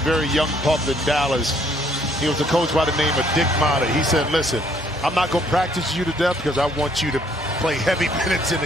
very young pup in Dallas. He was a coach by the name of Dick Motta. He said, listen, I'm not going to practice you to death because I want you to play heavy minutes in the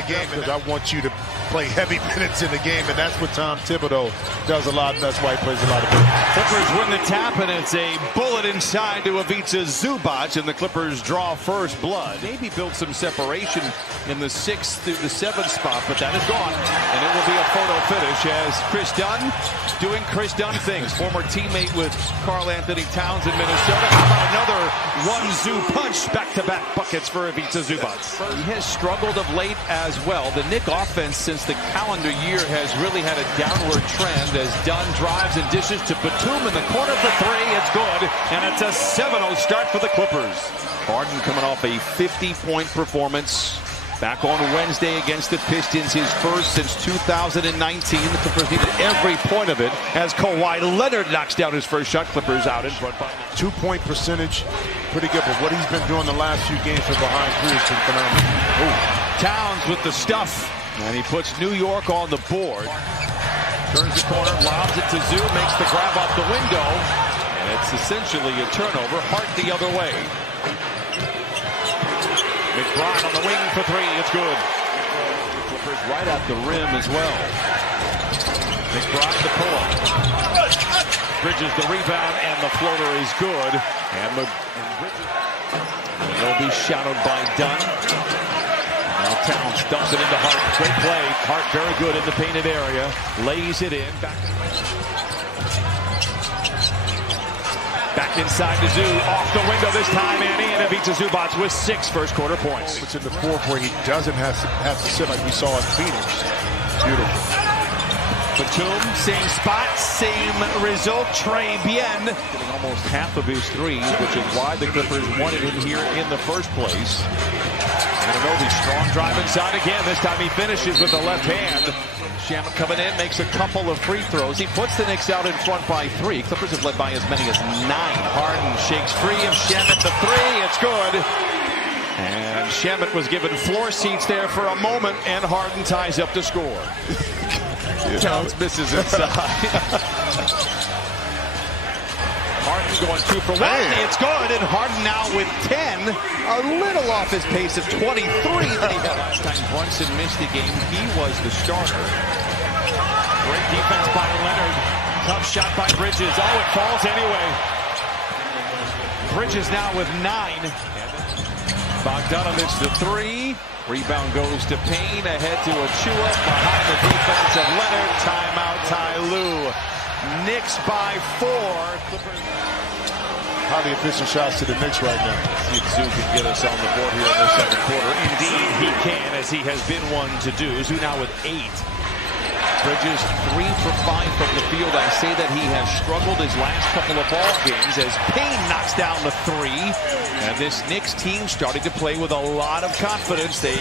game. And that's what Tom Thibodeau does a lot, and that's why he plays a lot of minutes. Clippers win the tap, and it's a bullet inside to Ivica Zubac, and the Clippers draw first blood. Maybe build some separation in the 6th through the 7th spot, but that is gone, and it will be a photo finish as Chris Dunn doing Chris Dunn things. Former teammate with Karl Anthony Towns in Minnesota. How about another one-zoo punch? Back-to-back buckets for Ivica Zubac. He has struggled of late as well. The Knicks offense since the calendar year has really had a downward trend as Dunn drives and dishes to Batum in the corner for 3. It's good, and it's a 7-0 start for the Clippers. Harden coming off a 50-point performance back on Wednesday against the Pistons, his first since 2019. The Clippers needed every point of it as Kawhi Leonard knocks down his first shot. Clippers out in front by 2-point percentage, pretty good, but what he's been doing the last few games from behind 3 has been phenomenal. Ooh. Towns with the stuff, and he puts New York on the board. Turns the corner, lobs it to Zoo, makes the grab off the window, and it's essentially a turnover. Hart the other way. McBride on the wing for 3. It's good. Clippers right at the rim as well. McBride the pull-up. Bridges the rebound, and the floater is good. And it'll be shadowed by Dunn. Now Towns dumps it into Hart. Great play. Hart very good in the painted area. Lays it in. Back inside to Zoo. Off the window this time, and Ivica Zubac with 6 first-quarter points. It's in the 4th where he doesn't have to sit like we saw in Phoenix. Beautiful. Batum, same spot, same result. Trey Bien getting almost half of his threes, which is why the Clippers wanted him here in the first place. Anunoby, strong drive inside again. This time he finishes with the left hand. Shamet coming in, makes a couple of free throws. He puts the Knicks out in front by 3. Clippers have led by as many as 9. Harden shakes free of Shamet, the 3. It's good. And Shamet was given floor seats there for a moment, and Harden ties up the score. Towns misses inside. Harden going 2 for 1. It's good, and Harden now with 10. A little off his pace of 23 that he had last time Brunson missed the game. He was the starter. Great defense by Leonard. Tough shot by Bridges. Oh, it falls anyway. Bridges now with 9. Bogdanovich the 3. Rebound goes to Payne. Ahead to Achua. Behind the defense of Leonard. Timeout, Ty Lue. Knicks by 4. Clippers. Highly efficient shots to the Knicks right now. See if Zoo can get us on the board here in the 2nd quarter. Indeed, he can, as he has been one to do. Zoo now with 8. Bridges 3 for 5 from the field. I say that he has struggled his last couple of ball games as Payne knocks down the 3. And this Knicks team starting to play with a lot of confidence. They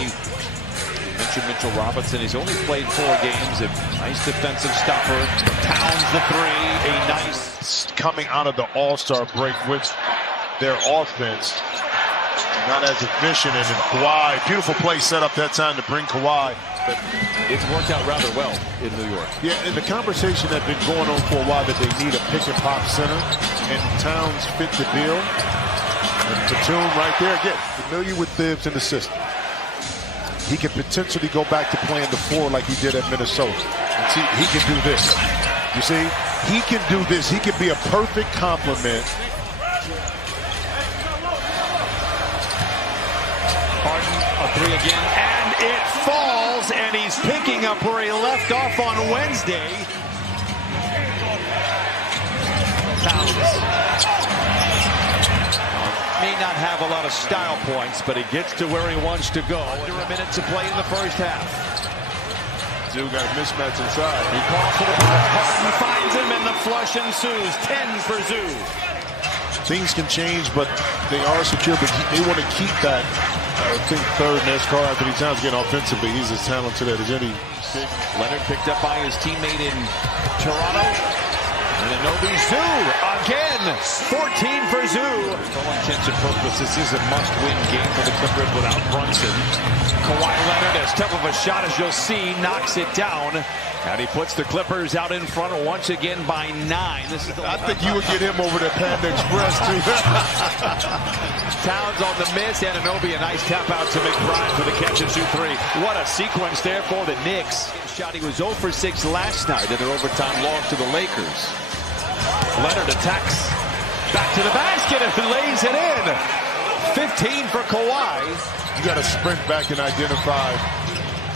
mentioned Mitchell Robinson. He's only played 4 games. A nice defensive stopper. Towns the 3. A nice coming out of the All-Star break with their offense. Not as efficient, and Kawhi, beautiful play set up that time to bring Kawhi. But it's worked out rather well in New York. Yeah, and the conversation had been going on for a while that they need a pick-and-pop center, and Towns fit the bill. And Batum right there, again, familiar with Thibs in the system. He could potentially go back to playing the 4 like he did at Minnesota. And see, he can do this. You see, he can do this. He can be a perfect complement. Harden, a 3 again, and it falls, and he's picking up where he left off on Wednesday. Towns may not have a lot of style points, but he gets to where he wants to go. Under a minute to play in the first half. Zoo got a mismatch inside. He calls for the ball. Harden finds him, and the flush ensues. 10 for Zoo. Things can change, but they are secure, but they want to keep that. I think 3rd, and there's Karl Anthony Towns getting offensively. He's as talented as any. Leonard picked up by his teammate in Toronto. Ananobi Zoo again. 14 for Zoo. For all intents and purposes, this is a must-win game for the Clippers without Brunson. Kawhi Leonard, as tough of a shot as you'll see, knocks it down. And he puts the Clippers out in front once again by 9. This is I think you would get him over to Panda Express, too. Towns on the miss. Ananobi, a nice tap out to McBride for the catch and shoot 3. What a sequence there for the Knicks. Shot, he was 0 for 6 last night in their overtime loss to the Lakers. Leonard attacks. Back to the basket and lays it in. 15 for Kawhi. You got to sprint back and identify,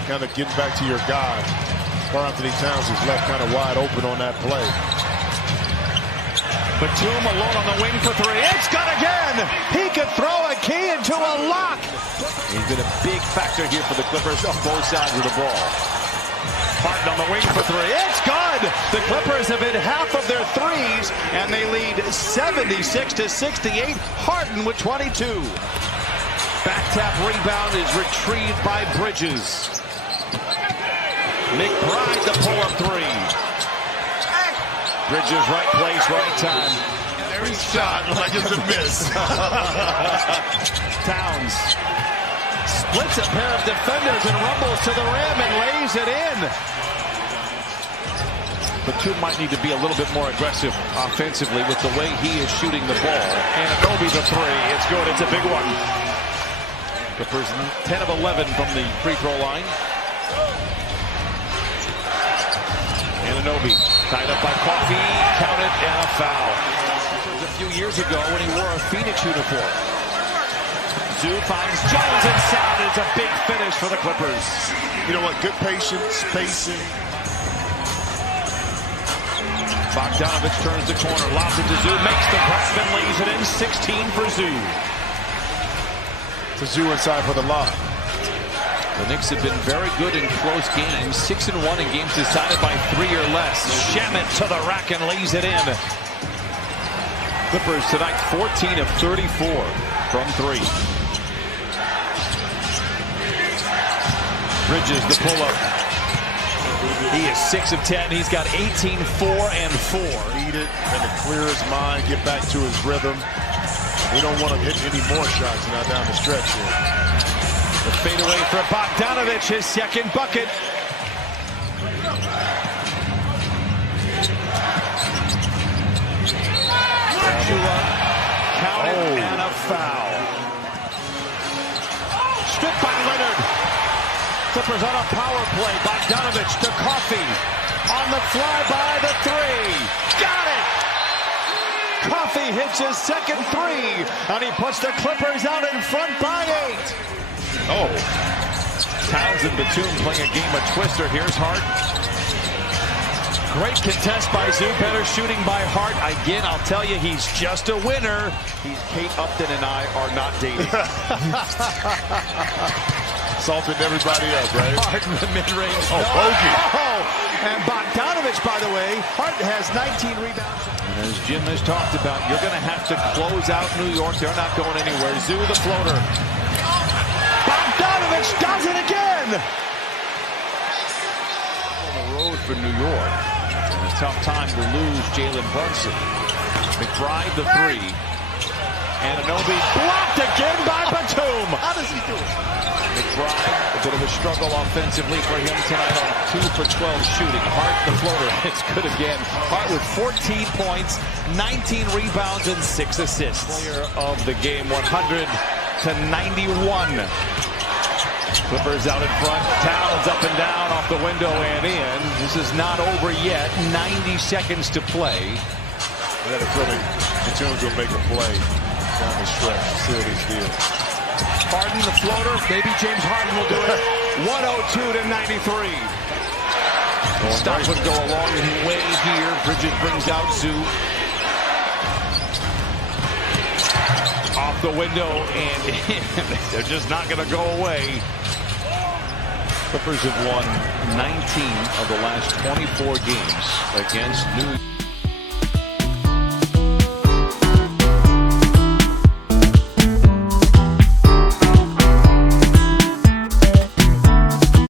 kind of getting back to your guy. Anthony Towns is left kind of wide open on that play. Batum alone on the wing for 3. It's got again. He could throw a key into a lock. He's been a big factor here for the Clippers on both sides of the ball. Harden on the wing for 3. It's good. The Clippers have hit half of their threes, and they lead 76-68. Harden with 22. Back tap rebound is retrieved by Bridges. McBride the pull-up 3. Bridges right place, right time. Every shot like it's a miss. Towns splits a pair of defenders and rumbles to the rim and lays it in. Batum might need to be a little bit more aggressive offensively with the way he is shooting the ball. Ananobi the 3. It's good. It's a big one. The first 10 of 11 from the free throw line. Ananobi tied up by Coffee, counted, and a foul. This was a few years ago when he wore a Phoenix uniform. Zoo finds Jones inside. It's a big finish for the Clippers. You know what? Good patience, spacing. Bogdanovich turns the corner, lobs it to Zoo, makes the grab and lays it in. 16 for Zoo. To Zoo inside for the lob. The Knicks have been very good in close games. 6-1 in games decided by 3 or less. Shamet to the rack and lays it in. Clippers tonight 14 of 34 from 3. Bridges the pull-up. He is 6 of 10. He's got 18, 4, and 4. Need it and to clear his mind, get back to his rhythm. We don't want him hitting any more shots now down the stretch here. The fadeaway for Bogdanovich, his second bucket. Counted and a foul. Stripped by Leonard. Clippers on a power play. Bogdanovich to Coffee. On the fly by the 3. Got it! Coffee hits his second 3. And he puts the Clippers out in front by 8. Oh, Towns and Batum playing a game of twister. Here's Hart. Great contest by Zoo. Better shooting by Hart. Again, I'll tell you, he's just a winner. Kate Upton and I are not dating. Salted everybody up, right? Hart in the mid-range. Oh, bogey. Oh, and Bogdanovich, by the way, Hart has 19 rebounds. And as Jim has talked about, you're going to have to close out New York. They're not going anywhere. Zoo the floater. Bogdanovich does it again! On the road for New York. And a tough time to lose Jalen Brunson. McBride the 3. Ananobi blocked again by Batum. How does he do it? McBride, a bit of a struggle offensively for him tonight on 2 for 12 shooting. Hart the floater. It's good again. Hart with 14 points, 19 rebounds, and 6 assists. Player of the game, 100-91. Clippers out in front. Towns up and down off the window and in. This is not over yet. 90 seconds to play. I got a feeling Batum's will make a play down the stretch. Seal this deal. Harden the floater. Maybe James Harden will do it. 102-93. Stop would go a long way here. Bridges brings out Zoo. Off the window and in. They're just not going to go away. Clippers have won 19 of the last 24 games against New York.